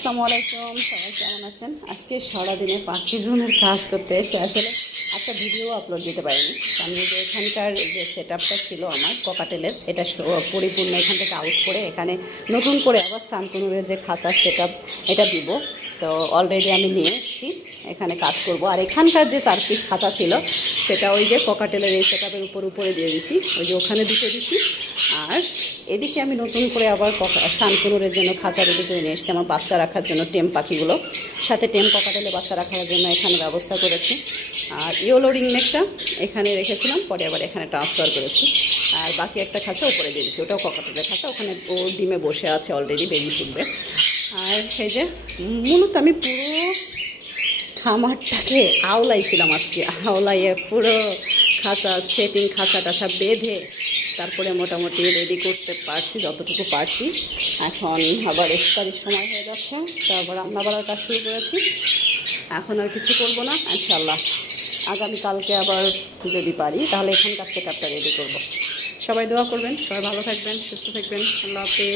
আসসালামু আলাইকুম, সবাই কেমন আছেন? আজকে সারাদিনে পাখির রুমের কাজ করতে এসে আসলে একটা ভিডিও আপলোড দিতে পারিনি। আমি যে এখানকার যে সেট আপটা ছিল আমার ককাটেলের, এটা পরিপূর্ণ এখান থেকে আউট করে এখানে নতুন করে আবার সানকুনুরের যে খাঁচার সেট আপ এটা দিব। তো অলরেডি আমি নিয়ে এসেছি, এখানে কাজ করব। আর এখানকার যে 4 পিস খাঁচা ছিল সেটা ওই যে ককাটেলের এই সেট আপের উপরে দিয়ে দিছি, ওই যে ওখানে দুটো দিছি। আর এদিকে আমি নতুন করে আবার সানকুনুরের জন্য খাঁচা রেডি করে নিয়ে এসেছি আমার বাচ্চা রাখার জন্য, টেম পাখিগুলো সাথে টেম ককাটেলে বাচ্চা রাখার জন্য এখানে ব্যবস্থা করেছি। আর ইয়েলো রিংনেকটা এখানে রেখেছিলাম, পরে আবার এখানে ট্রান্সফার করেছি। আর বাকি একটা খাঁচা উপরে দিয়ে দিচ্ছি, ওটাও ককাটেলের খাঁচা, ওখানে ও ডিমে বসে আছে অলরেডি, বেবি ফুটবে। আর সেই যে মূলত আমি পুরো খামারটাকে আওলাইছিলাম আজকে, আওলাইয়ে পুরো খাঁচা সেটিং, খাঁচা টাছা বেঁধে তারপরে মোটামুটি রেডি করতে পারছি যতটুকু পারছি। এখন আবার ইফতারির সময় হয়ে যাচ্ছে, তারপর রান্না বাড়ার কাজ শুরু করেছি। এখন আর কিছু করবো না, ইনশাআল্লাহ আগামীকালকে আবার যদি পারি তাহলে এখানকার সেটআপটা রেডি করব। সবাই দোয়া করবেন, সবাই ভালো থাকবেন, সুস্থ থাকবেন। আল্লাহ হাফেজ।